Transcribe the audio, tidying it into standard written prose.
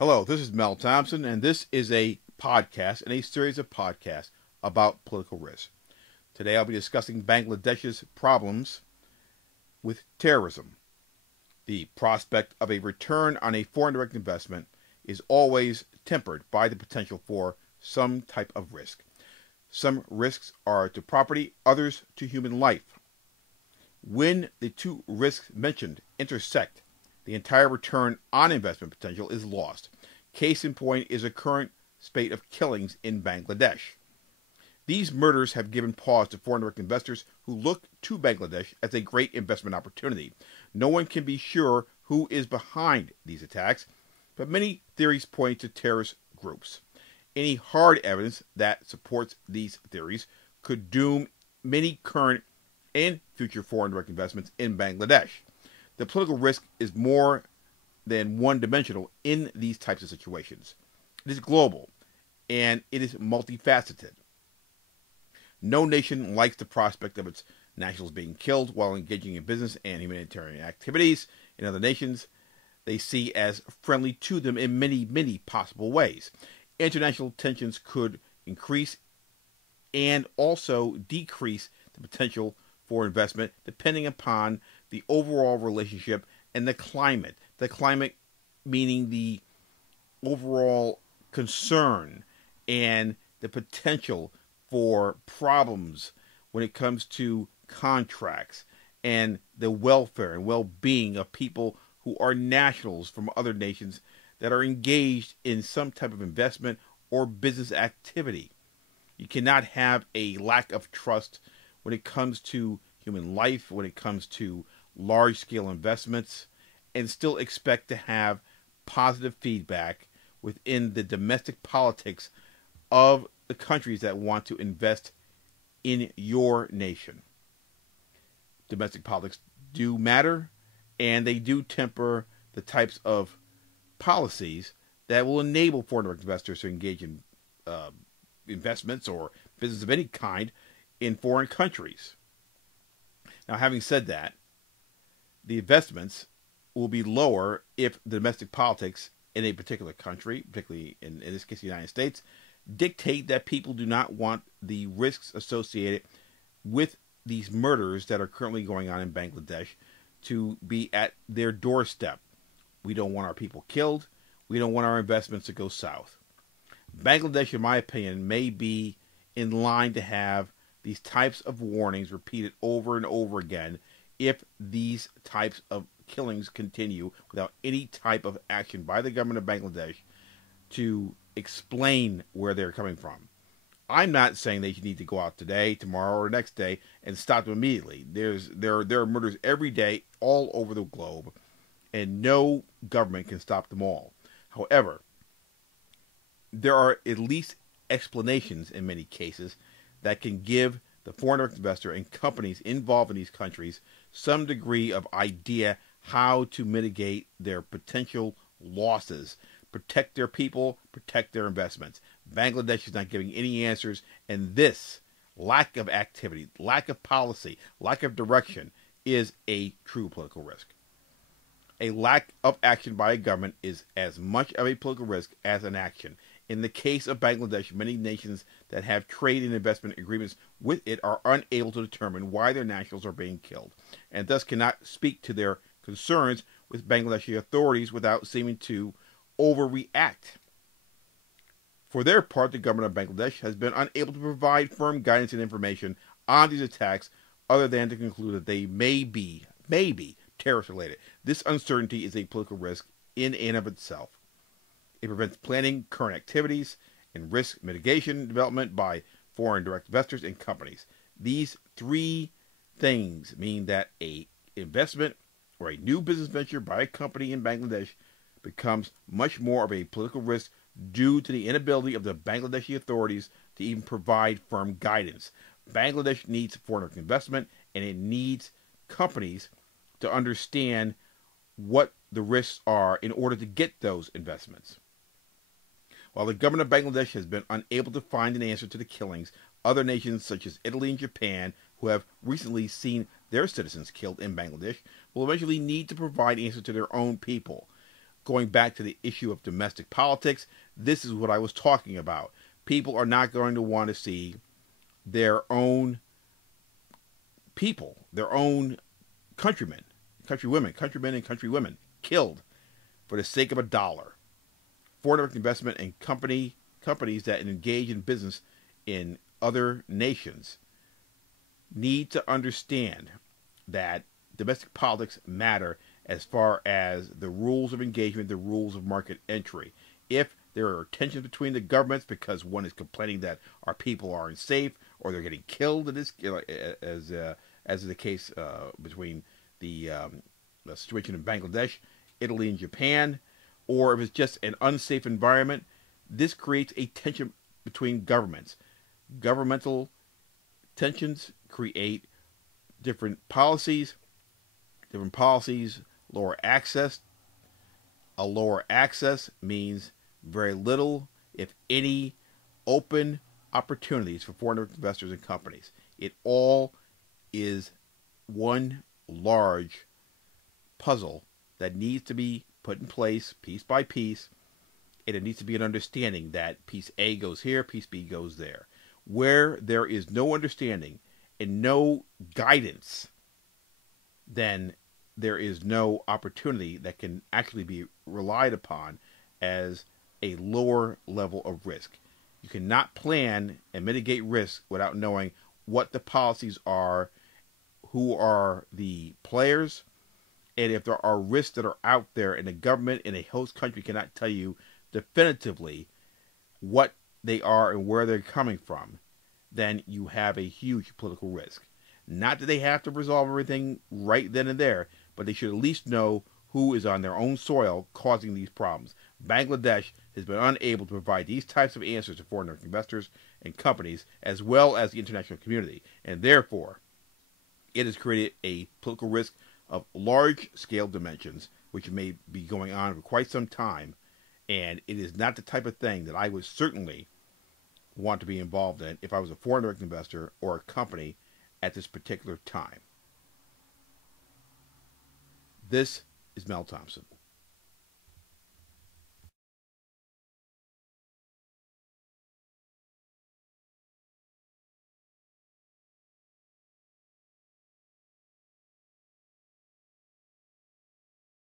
Hello, this is Mel Thompson, and this is a podcast and a series of podcasts about political risk. Today I'll be discussing Bangladesh's problems with terrorism. The prospect of a return on a foreign direct investment is always tempered by the potential for some type of risk. Some risks are to property, others to human life. When the two risks mentioned intersect, the entire return on investment potential is lost. Case in point is a current spate of killings in Bangladesh. These murders have given pause to foreign direct investors who look to Bangladesh as a great investment opportunity. No one can be sure who is behind these attacks, but many theories point to terrorist groups. Any hard evidence that supports these theories could doom many current and future foreign direct investments in Bangladesh. The political risk is more than one-dimensional in these types of situations. It is global, and it is multifaceted. No nation likes the prospect of its nationals being killed while engaging in business and humanitarian activities in other nations they see as friendly to them in many, many possible ways. International tensions could increase and also decrease the potential for investment depending upon the overall relationship and the climate. The climate meaning the overall concern and the potential for problems when it comes to contracts and the welfare and well-being of people who are nationals from other nations that are engaged in some type of investment or business activity. You cannot have a lack of trust when it comes to human life, when it comes to large-scale investments, and still expect to have positive feedback within the domestic politics of the countries that want to invest in your nation. Domestic politics do matter, and they do temper the types of policies that will enable foreign direct investors to engage in investments or business of any kind in foreign countries. Now, having said that, the investments will be lower if the domestic politics in a particular country, particularly in this case the United States, dictate that people do not want the risks associated with these murders that are currently going on in Bangladesh to be at their doorstep. We don't want our people killed. We don't want our investments to go south. Bangladesh, in my opinion, may be in line to have these types of warnings repeated over and over again if these types of killings continue without any type of action by the government of Bangladesh to explain where they're coming from. I'm not saying they need to go out today, tomorrow, or next day and stop them immediately. There are murders every day all over the globe, and no government can stop them all. However, there are at least explanations in many cases that can give the foreign direct investor and companies involved in these countries some degree of idea how to mitigate their potential losses, protect their people, protect their investments. Bangladesh is not giving any answers, and this lack of activity, lack of policy, lack of direction is a true political risk. A lack of action by a government is as much of a political risk as an action. In the case of Bangladesh, many nations that have trade and investment agreements with it are unable to determine why their nationals are being killed, and thus cannot speak to their concerns with Bangladeshi authorities without seeming to overreact. For their part, the government of Bangladesh has been unable to provide firm guidance and information on these attacks other than to conclude that they may be terrorist related. This uncertainty is a political risk in and of itself. It prevents planning current activities and risk mitigation development by foreign direct investors and companies. These three things mean that a investment or a new business venture by a company in Bangladesh becomes much more of a political risk due to the inability of the Bangladeshi authorities to even provide firm guidance. Bangladesh needs foreign direct investment, and it needs companies to understand what the risks are in order to get those investments. While the government of Bangladesh has been unable to find an answer to the killings, other nations such as Italy and Japan, who have recently seen their citizens killed in Bangladesh, will eventually need to provide answers to their own people. going back to the issue of domestic politics, this is what I was talking about. People are not going to want to see their own people, their own countrymen and countrywomen killed for the sake of $1. Foreign direct investment and companies that engage in business in other nations need to understand that domestic politics matter as far as the rules of engagement, the rules of market entry. If there are tensions between the governments because one is complaining that our people aren't safe or they're getting killed, in this, as is the case between the situation in Bangladesh, Italy, and Japan, or if it's just an unsafe environment, this creates a tension between governments. Governmental tensions create different policies. Different policies lower access. A lower access means very little, if any, open opportunities for foreign investors and companies. It all is one large puzzle that needs to be put in place piece by piece, and it needs to be an understanding that piece A goes here, piece B goes there. Where there is no understanding and no guidance, then there is no opportunity that can actually be relied upon as a lower level of risk. You cannot plan and mitigate risk without knowing what the policies are, who are the players, and if there are risks that are out there and the government in a host country cannot tell you definitively what they are and where they're coming from, then you have a huge political risk. Not that they have to resolve everything right then and there, but they should at least know who is on their own soil causing these problems. Bangladesh has been unable to provide these types of answers to foreign investors and companies, as well as the international community, and therefore it has created a political risk of large-scale dimensions, which may be going on for quite some time, and it is not the type of thing that I would certainly want to be involved in if I was a foreign direct investor or a company at this particular time. This is Mel Thompson.